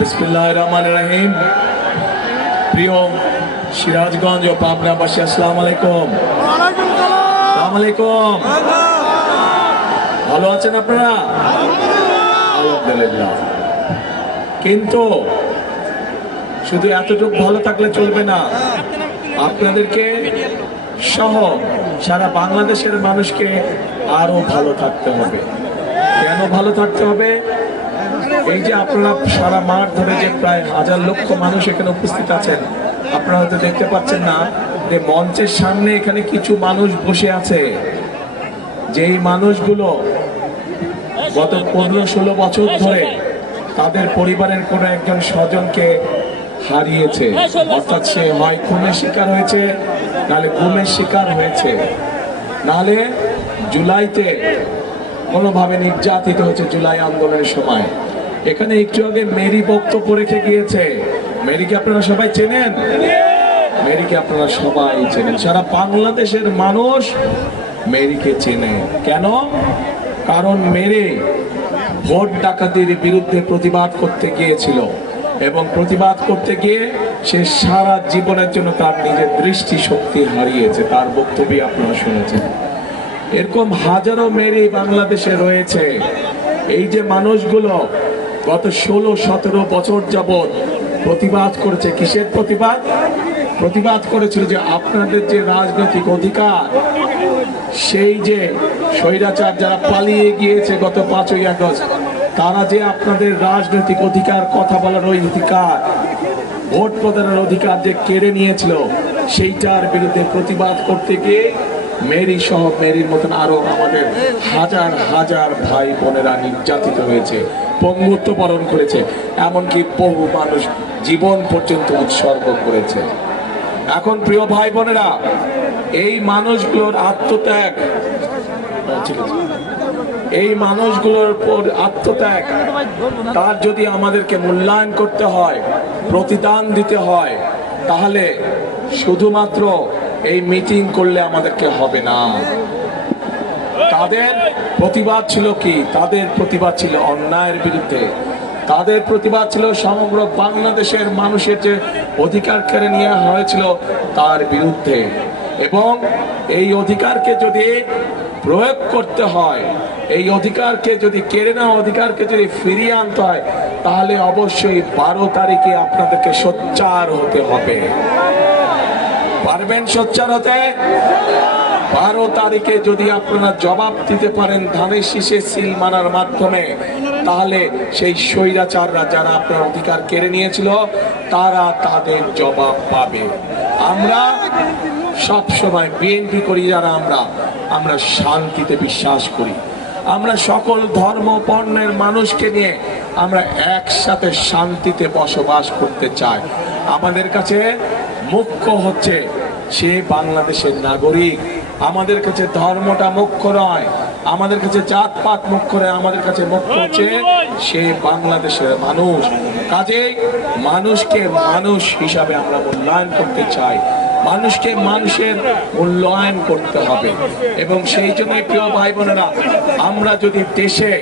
বিসমিল্লাহির রহমানির রহিম। প্রিয় সিরাজগঞ্জ ও পাবনাবাসী, আসসালামু আলাইকুম। আসসালামু আলাইকুম। ভালো আছেন আপনারা? আলহামদুলিল্লাহ। কিন্তু শুধু এতটুকু ভালো থাকলে চলবে না, আপনাদেরকে সহ সারা বাংলাদেশের মানুষকে আরো ভালো থাকতে হবে। কেন ভালো থাকতে হবে? এই যে আপনারা সারা মাঠ ধরে যে প্রায় হাজার লক্ষ মানুষ এখানে উপস্থিত আছেন, আপনারা হয়তো দেখতে পাচ্ছেন না যে মঞ্চের সামনে এখানে কিছু মানুষ বসে আছে, যেই মানুষগুলো গত 15-16 বছর ধরে তাদের পরিবারের কোনো একজন স্বজনকে হারিয়েছে। অর্থাৎ সে হয় খুনের শিকার হয়েছে, নাহলে গুমের শিকার হয়েছে, নাহলে জুলাইতে কোনোভাবে নির্যাতিত হয়েছে জুলাই আন্দোলনের সময়। এখানে একটু আগে মেরি বক্তব্য রেখে গিয়েছে। মেরিকে আপনারা সবাই চেনেন? মেরিকে আপনারা সবাই চেনেন, সারা বাংলাদেশের মানুষ মেরিকে চেনে। কেন? কারণ মেরি ভোট ডাকাতির বিরুদ্ধে প্রতিবাদ করতে গিয়েছিল, এবং প্রতিবাদ করতে গিয়ে সে সারা জীবনের জন্য তার নিজের দৃষ্টি শক্তি হারিয়েছে। তার বক্তব্য আপনারা শুনেছেন। এরকম হাজারো মেরি বাংলাদেশে রয়েছে। এই যে মানুষগুলো গত 16-17 বছর যাবৎ প্রতিবাদ করেছে। কিসের প্রতিবাদ? প্রতিবাদ করেছিল যে আপনাদের যে রাজনৈতিক অধিকার, সেই যে স্বৈরাচার যারা পালিয়ে গিয়েছে গত 5ই আগস্ট, তারা যে আপনাদের রাজনৈতিক অধিকার, কথা বলার অধিকার, ভোট প্রদানের অধিকার যে কেড়ে নিয়েছিল, সেইটার বিরুদ্ধে প্রতিবাদ করতে গিয়ে মেরি সহ মেরির মতন আরো আমাদের হাজার হাজার ভাই বোনেরা নির্যাতিত হয়েছে, পঙ্গুত্ব বরণ করেছে, এমনকি বহু মানুষ জীবন পর্যন্ত উৎসর্গ করেছে। এখন প্রিয় ভাই বোনেরা, এই মানুষগুলোর আত্মত্যাগ, এই মানুষগুলোর উপর আত্মত্যাগ, তার যদি আমাদেরকে মূল্যায়ন করতে হয়, প্রতিদান দিতে হয়, তাহলে শুধুমাত্র এই মিটিং করলে আমাদেরকে হবে না। তাদের প্রতিবাদ ছিল কি? তাদের প্রতিবাদ ছিল অন্যায়ের বিরুদ্ধে। তাদের প্রতিবাদ ছিল সমগ্র বাংলাদেশের মানুষের যে অধিকার কেড়ে নেওয়া হয়েছিল তার বিরুদ্ধে। এবং এই অধিকারকে যদি প্রয়োগ করতে হয়, এই অধিকারকে যদি কেড়ে নেওয়া অধিকারকে যদি ফিরিয়ে আনতে হয়, তাহলে অবশ্যই 12 তারিখে আপনাদেরকে সোচ্চার হতে হবে। পারবেন সোচ্চার হতে? 12 তারিখে যদি আপনারা জবাব দিতে পারেন ধানের শীষে সিল মারার মাধ্যমে, তাহলে সেই স্বৈরাচাররা যারা আপনার অধিকার কেড়ে নিয়েছিল তারা তাদের জবাব পাবে। আমরা সব সময় বিএনপি করি যারা, আমরা শান্তিতে বিশ্বাস করি। আমরা সকল ধর্ম বর্ণের মানুষকে নিয়ে আমরা একসাথে শান্তিতে বসবাস করতে চাই। আমাদের কাছে মুখ্য হচ্ছে সে বাংলাদেশের নাগরিক। আমাদের কাছে ধর্মটা মুখ্য নয়, আমাদের কাছে জাতপাত মুখ্য নয়, আমাদের কাছে মুখ্য হচ্ছে সে বাংলাদেশের মানুষ। কাজেই মানুষকে মানুষ হিসাবে আমরা মূল্যায়ন করতে চাই, মানুষকে মানুষের মূল্যায়ন করতে হবে। এবং সেই জন্য প্রিয় ভাই বোনেরা, আমরা যদি দেশে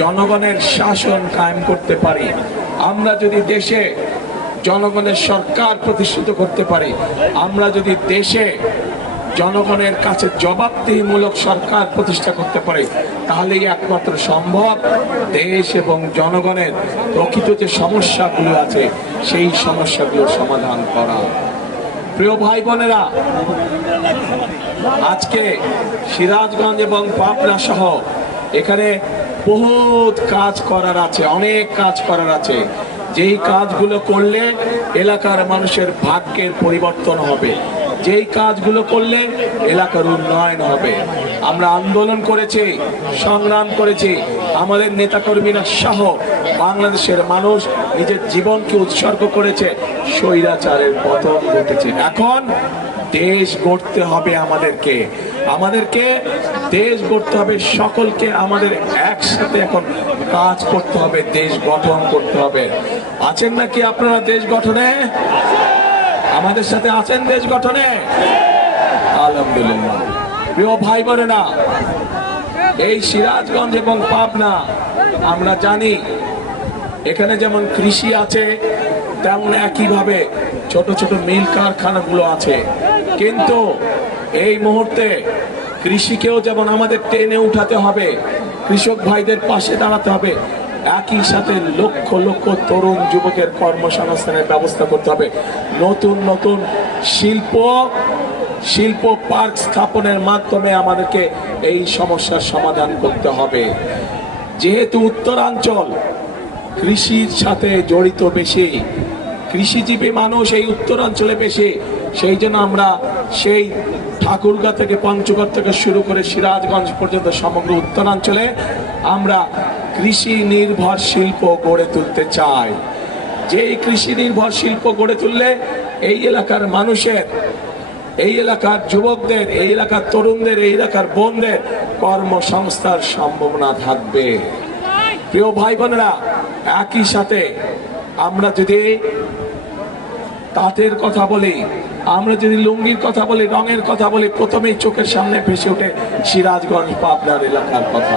জনগণের শাসন কায়েম করতে পারি, আমরা যদি দেশে জনগণের সরকার প্রতিষ্ঠিত করতে পারি, আমরা যদি দেশে জনগণের কাছে জবাবদিহিমূলক সরকার প্রতিষ্ঠা করতে পারি, তাহলেই একমাত্র সম্ভব দেশ এবং জনগণের প্রকৃত যে সমস্যাগুলো আছে সেই সমস্যাগুলোর সমাধান করা। প্রিয় ভাই বোনেরা, আজকে সিরাজগঞ্জ এবং পাবনা সহ এখানে বহুত কাজ করার আছে, অনেক কাজ করার আছে। যেই কাজগুলো করলে এলাকার মানুষের ভাগ্যের পরিবর্তন হবে, যেই কাজগুলো করলে এলাকার উন্নয়ন হবে। আমরা আন্দোলন করেছি, সংগ্রাম করেছি, আমাদের নেতাকর্মীরা সহ বাংলাদেশের মানুষ নিজের জীবনকে উৎসর্গ করেছে, স্বৈরাচারের পতন ঘটেছে। এখন দেশ গড়তে হবে আমাদেরকে দেশ গড়তে হবে। সকলকে আমাদের একসাথে এখন কাজ করতে হবে, দেশ গঠন করতে হবে। আছেন নাকি আপনারা দেশ গঠনে? আমাদের সাথে আছেন দেশ গঠনে? আলহামদুলিল্লাহ। প্রিয় ভাই বোনেরা, এই সিরাজগঞ্জ এবং পাবনা আমরা জানি এখানে যেমন কৃষি আছে, তেমন একইভাবে ছোট ছোট মিল কারখানাগুলো আছে। কিন্তু এই মুহূর্তে কৃষিকেও যেমন আমাদের টেনে উঠাতে হবে, কৃষক ভাইদের পাশে দাঁড়াতে হবে, একই সাথে লক্ষ লক্ষ তরুণ যুবকের কর্মসংস্থানের ব্যবস্থা করতে হবে। নতুন নতুন শিল্প পার্ক স্থাপনের মাধ্যমে আমাদেরকে এই সমস্যার সমাধান করতে হবে। যেহেতু উত্তরাঞ্চল কৃষির সাথে জড়িত বেশি, কৃষিজীবী মানুষ এই উত্তরাঞ্চলে বেশি, সেই জন্য আমরা সেই ঠাকুরগাঁ থেকে পঞ্চগড় থেকে শুরু করে সিরাজগঞ্জ পর্যন্ত সমগ্র উত্তরাঞ্চলে আমরা কৃষি নির্ভর শিল্প গড়ে তুলতে চাই। যে কৃষি নির্ভর শিল্প গড়ে তুললে এই এলাকার মানুষের, এই এলাকার যুবকদের, এই এলাকার তরুণদের, এই এলাকার বোনদের কর্মসংস্থার সম্ভাবনা থাকবে। প্রিয় ভাই বোনেরা, একই সাথে আমরা যদি তাঁতের কথা বলি, আমরা যদি লুঙ্গির কথা বলি, রঙের কথা বলি, প্রথমেই চোখের সামনে ভেসে ওঠে সিরাজগঞ্জ পাবনার এলাকার কথা।